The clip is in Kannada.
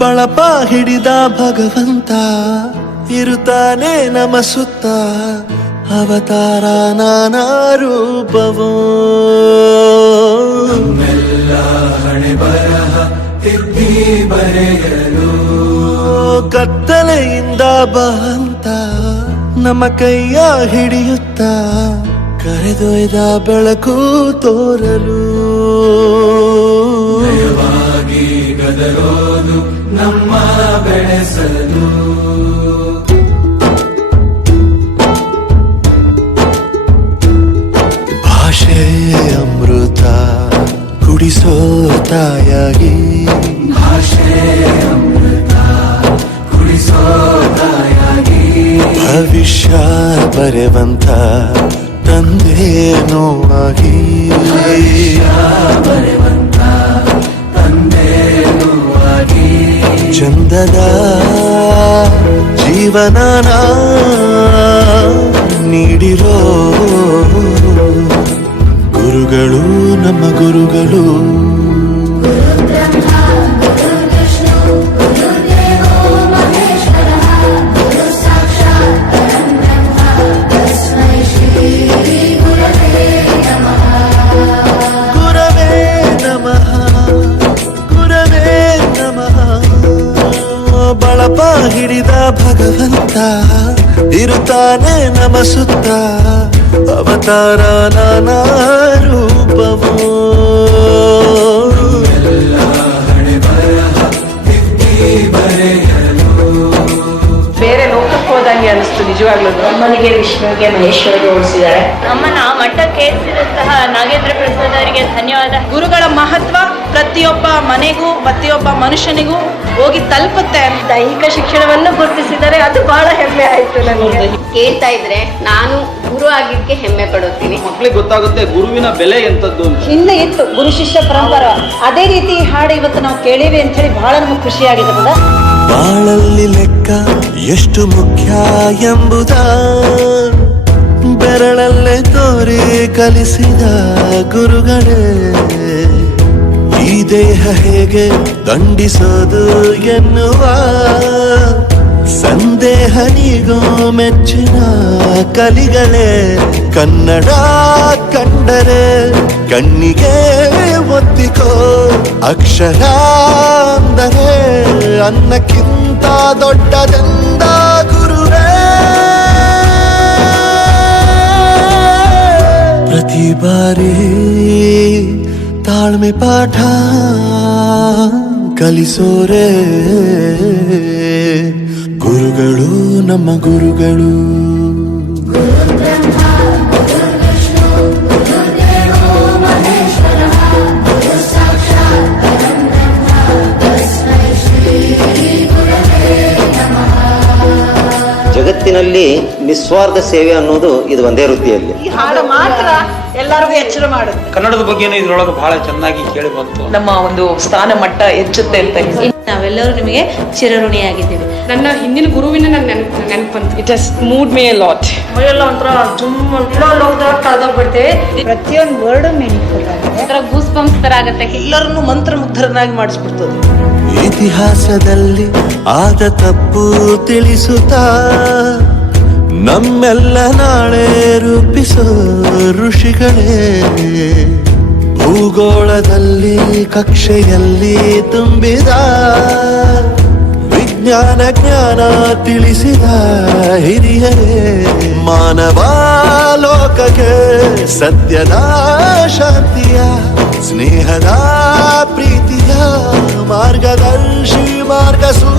ಬಳಪ ಹಿಡಿದ ಭಗವಂತ ಇರುತ್ತಾನೆ ನಮ ಸುತ್ತ, ಅವತಾರ ನಾನಾ ರೂಪವೋ. ನಮ್ಮೆಲ್ಲ ಹಣೆ ಬರಹ ತಿದ್ದಿ ಬರೆಯಲು ಕತ್ತಲೆಯಿಂದ ಬಂತ ನಮ್ಮ ಕೈಯ ಹಿಡಿಯುತ್ತ, ಕರೆದೊಯ್ದ ಬೆಳಕು ತೋರಲು. ನಯವಾಗಿ ಗದರೋದು ನಮ್ಮ ಬೆಳೆಸಲು. ಭಾಷೆ ಅಮೃತ ಕುಡಿಸೋ ತಾಯಾಗಿ, ಭಾಷೆ ಅಮೃತ ಕುಡಿಸೋ ತಾಯಾಗಿ. ಭವಿಷ್ಯ ಬರೆವಂತ ತಂದೆ ನೋವಾಗಿ, ಬರೆವಂತ ತಂದೆ ನೋವಾಗಿ. ಚಂದದ ಜೀವನನ ನೀಡಿರೋ ಗುರುಗಳು ನಮ್ಮ ಗುರುಗಳು. ಬಳಪ ಹಿಡಿದ ಭಗವಂತ ಇರುತ್ತಾನೆ ನಮ ಸುತ್ತ, ಅವತಾರ ನಾನಾ ರೂಪವೋ. ಎಲ್ಲ ಹಣೆ ಬರಹ ತಿದ್ದಿ ಬರೆಯಲು. ಬೇರೆ ಲೋಕಕ್ಕೆ ಹೋದಂಗೆ ಅನಿಸ್ತು ನಿಜವಾಗ್ಲೂ. ಅಮ್ಮನಿಗೆ ವಿಷ್ಣುವಿಗೆ ಮಹೇಶ್ವರಿಗೆ ಹೋಲಿಸಿದ್ದಾರೆ. ನಮ್ಮನ್ನ ಮಠಕ್ಕೆ ಏರಿಸಿದಂತಹ ನಾಗೇಂದ್ರ ಪ್ರಸಾದ್ ಅವರಿಗೆ ಧನ್ಯವಾದ. ಗುರುಗಳ ಮಹತ್ವ ಪ್ರತಿಯೊಬ್ಬ ಮನೆಗೂ ಪ್ರತಿಯೊಬ್ಬ ಮನುಷ್ಯನಿಗೂ ಹೋಗಿ ತಲುಪುತ್ತೆ. ದೈಹಿಕ ಶಿಕ್ಷಣವನ್ನು ಗುರುತಿಸಿದರೆ ಅದು ಬಹಳ ಹೆಮ್ಮೆ ಆಯ್ತು ನನಗೆ. ಕೇಳ್ತಾ ಇದ್ರೆ ನಾನು ಗುರು ಆಗಿದ್ದಕ್ಕೆ ಹೆಮ್ಮೆ ಪಡುತ್ತೀನಿ. ಮಕ್ಕಳಿಗೆ ಗೊತ್ತಾಗುತ್ತೆ ಗುರುವಿನ ಬೆಲೆ ಎಂತದ್ದು ಅಂತ. ಹಿಂದೆ ಇತ್ತು ಗುರು ಶಿಷ್ಯ ಪರಂಪರೆ, ಅದೇ ರೀತಿ ಈ ಹಾಡು ಇವತ್ತು ನಾವು ಕೇಳೀವಿ ಅಂತ ಹೇಳಿ ಬಹಳ ನಮಗೆ ಖುಷಿಯಾಗಿದೆ. ಬಾಳಲ್ಲಿ ಲೆಕ್ಕ ಎಷ್ಟು ಮುಖ್ಯ ಎಂಬುದ ಬೆರಳಲ್ಲೇ ತೋರಿ ಕಲಿಸಿದ ಗುರುಗಳೇ. ಈ ದೇಹ ಹೇಗೆ ದಂಡಿಸೋದು ಎನ್ನುವ ಸಂದೇಹ ನೀಗೋ ಮೆಚ್ಚಿನ ಕಲಿಗಳೇ. ಕನ್ನಡ ಕಂಡರೆ ಕಣ್ಣಿಗೆ ಒತ್ತಿಕೋ, ಅಕ್ಷರ ಅಂದರೆ ಅನ್ನಕ್ಕಿಂತ ದೊಡ್ಡದೆಂದ ಗುರುವೇ. ಪ್ರತಿ ಬಾರಿ ತಾಳ್ಮೆ ಪಾಠ ಕಲಿಸೋರೆ ಗುರುಗಳು ನಮ್ಮ ಗುರುಗಳು. ಜಗತ್ತಿನಲ್ಲಿ ನಿಸ್ವಾರ್ಥ ಸೇವೆ ಅನ್ನೋದು ಇದು ಒಂದೇ ವೃತ್ತಿಯಲ್ಲಿ. ಈ ಹಾಡು ಮಾತ್ರ ಎಲ್ಲರಿಗೂ ಎಚ್ಚರ ಮಾಡುತ್ತೆ. ಕನ್ನಡದ ಬಗ್ಗೆನೂ ಇದ್ರೊಳಗೆ ಬಹಳ ಚೆನ್ನಾಗಿ ಕೇಳಿ ಬಂತು. ನಮ್ಮ ಒಂದು ಸ್ಥಾನ ಮಟ್ಟ ಹೆಚ್ಚುತ್ತೆ ಅಂತ ನಾವೆಲ್ಲರೂ ನಿಮಗೆ ಚಿರಋಣಿಯಾಗಿದ್ದೀವಿ. ನನ್ನ ಹಿಂದಿನ ಗುರುವಿನ ನೆನಪು ಬಂತು. It has mood May a lot. ಮೈಯೆಲ್ಲ ಒಂಥರ ಕಳೆದೋಗ್ಬಿಡ್ತೇವೆ. ಪ್ರತಿಯೊಂದು ವರ್ಡ್ ಮೀನಿಂಗ್ಫುಲ್ ಆಗಿದೆ. ಗೂಸ್ ಬಂಪ್ಸ್ ತರ ಆಗತ್ತೆ. ಎಲ್ಲರನ್ನು ಮಂತ್ರಮುಗ್ಧರನ್ನಾಗಿ ಮಾಡಿಸ್ಬಿಡ್ತದೆ. ಇತಿಹಾಸದಲ್ಲಿ ಆದ ತಪ್ಪು ತಿಳಿಸುತ್ತಾ ನಮ್ಮೆಲ್ಲ ನಾಳೆ ರೂಪಿಸೋ ಋಷಿಗಳೇ. ಭೂಗೋಳದಲ್ಲಿ ಕಕ್ಷೆಯಲ್ಲಿ ತುಂಬಿದ ವಿಜ್ಞಾನ ಜ್ಞಾನ ತಿಳಿಸಿದ ಹಿರಿಯರೇ. ಮಾನವ ಲೋಕಕ್ಕೆ ಸತ್ಯದ ಶಾಂತಿಯ ಸ್ನೇಹದ ಪ್ರೀತಿಯ ಮಾರ್ಗದರ್ಶಿ ಮಾರ್ಗಸೂ